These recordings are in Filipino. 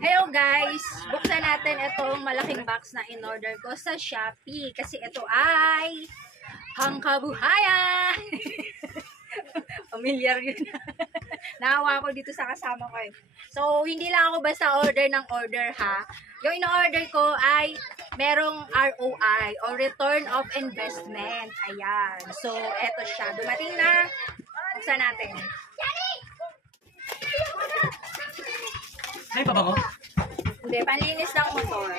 Hello guys! Buksan natin itong malaking box na in-order ko sa Shopee. Kasi ito ay pangkabuhayan! Familiar yun. Naawa ko dito sa kasama ko eh. So, hindi lang ako basta order ng order ha. Yung in-order ko ay merong ROI or Return of Investment. Ayan. So, eto siya. Dumating na. Buksan natin. Ay, pabango? Hindi, panlinis ng motor.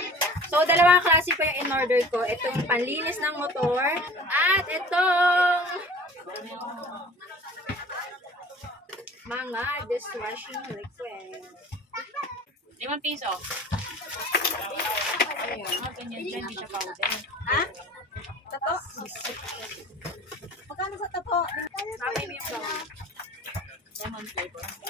So, dalawang klase pa yung in-order ko. Itong panlinis ng motor at itong mga dishwashing liquid. 5 piso. Ayun, ganyan dyan, hindi siya powder. Ha? Tato? Magkano sa tapo? Mamay mo yung flour. Lemon flavor. 5.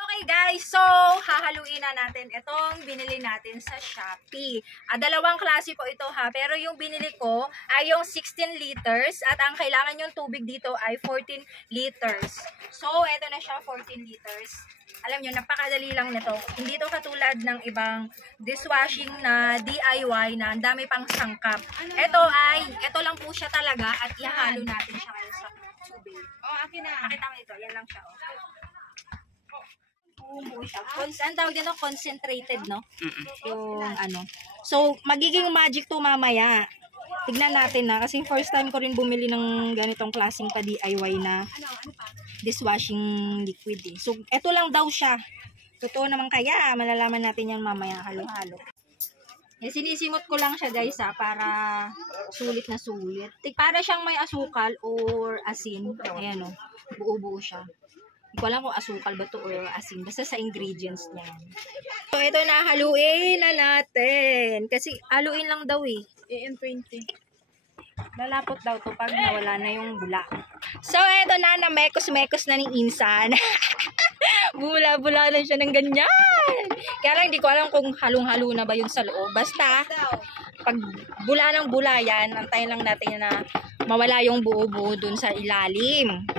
Okay guys, so hahaluin na natin itong binili natin sa Shopee. Dalawang klase po ito ha, pero yung binili ko ay yung 16 liters at ang kailangan yung tubig dito ay 14 liters. So, ito na siya, 14 liters. Alam nyo, napakadali lang nito. Hindi ito katulad ng ibang dishwashing na DIY na ang dami pang sangkap. Ito lang po siya talaga at ihalo natin siya ngayon sa tubig. Oh, akin na. Nakita mo ito, yan lang siya. Buo siya. Ang tawag dito, concentrated, no? Yung ano. So, magiging magic to mamaya. Tignan natin na. Kasi first time ko rin bumili ng ganitong klaseng pa-DIY na dishwashing liquid eh. So, eto lang daw siya. Totoo naman kaya. Malalaman natin yan mamaya. Halo-halo. Sinisimot ko lang siya guys para sulit na sulit. Para siyang may asukal or asin. Ayan o. Buo-buo siya. Hindi ko alam kung asukal ba to or asin. Basta sa ingredients niya. So, ito na. Haluin na natin. Kasi haluin lang daw eh. AN20. Lalapot daw to pag nawala na yung bula. So, ito na. Mekos-mekos na ni Insan. Bula-bula na siya ng ganyan. Kaya lang, hindi ko alam kung halong-halo na ba yun sa loob. Basta, pag bula ng bula yan, antayin lang natin na mawala yung buo-buo dun sa ilalim.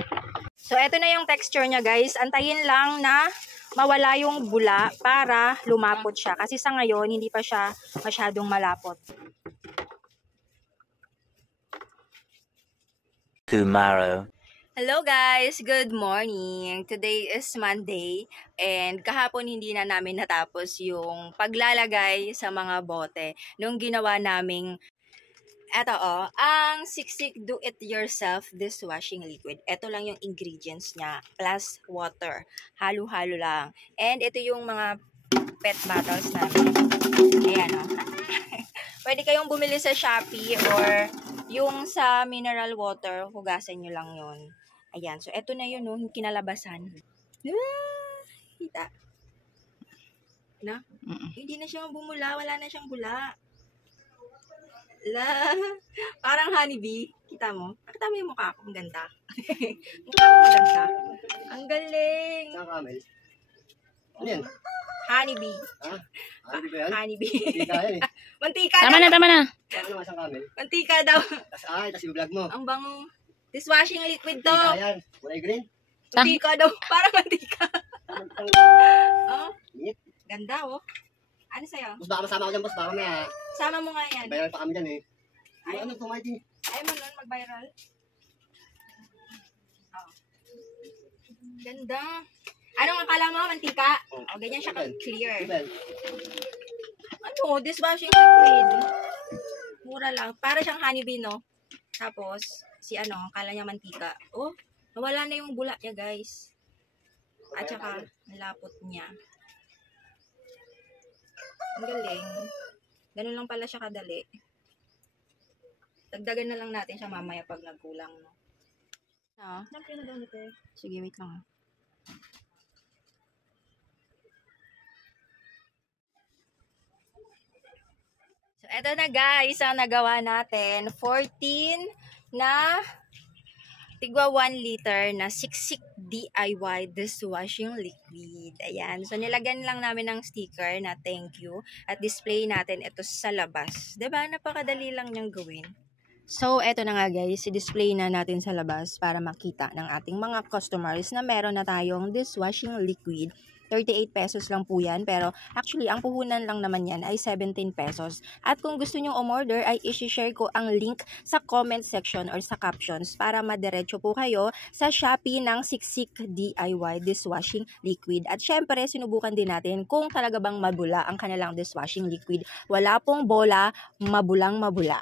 So, eto na yung texture niya, guys. Antayin lang na mawala yung bula para lumapot siya. Kasi sa ngayon, hindi pa siya masyadong malapot. Tomorrow. Hello guys! Good morning! Today is Monday and kahapon hindi na namin natapos yung paglalagay sa mga bote nung ginawa naming ang Siksik Do-It-Yourself Dishwashing Liquid. Ito lang yung ingredients niya plus water. Halo-halo lang. And ito yung mga pet bottles namin. Ayan o. Pwede kayong bumili sa Shopee or yung sa mineral water, hugasan nyo lang yun. Ayan. So, eto na yun, no, yung kinalabasan. Kita. Na? Hindi na siya bumula. Wala na siyang bula. Parang honeybee. Kita mo? Nakita mo yung mukha ko? Ang ganda. Mukha ko maganda. Ang galing. Saan camel? Ano yan? Honeybee. Ha? Ano ba yan? Honeybee. Mantika yan eh. Mantika Tama daw. na, tama na. Ano naman siyang camel? Mantika daw. Tas yung vlog mo. Ang bango. Dishwashing liquid to. Mantika yan. Kulay green. Mantika daw. Parang mantika. Oh, Init. ganda oh. Ano sa'yo? Boss, baka masama ko dyan, boss. Baka may Sama mo nga yan. bayaran pa kami dyan eh. Ay. Ano, pumayad din. Ayaw mo nun mag-viral. Oh. Ganda. Anong akala mo? Mantika? O, ganyan siya clear. Diba? Ano? Dishwashing liquid. Mura lang. Para siyang honeybee, no? Tapos, akala niya mantika. Oh, nawala na yung bula niya, guys. At saka, nalapot niya. Ang galing. Ganun lang pala siya kadali. Dagdagan na lang natin siya mamaya pag nagkulang, no? Sige, wait lang. So, eto na guys, ang nagawa natin. 14 na tigwa 1 liter na Siksik DIY dishwashing liquid. Ayan. So, nilagyan lang namin ng sticker na thank you at display natin ito sa labas. Diba? Napakadali lang niyang gawin. So, eto na nga guys, i-display na natin sa labas para makita ng ating mga customers na meron na tayong dishwashing liquid. 38 pesos lang po yan, pero actually, ang puhunan lang naman yan ay 17 pesos. At kung gusto nyong umorder, ay isi-share ko ang link sa comment section or sa captions para madiretso po kayo sa Shopee ng Siksik DIY Dishwashing Liquid. At syempre, sinubukan din natin kung talaga bang mabula ang kanilang dishwashing liquid. Wala pong bola, mabulang mabula.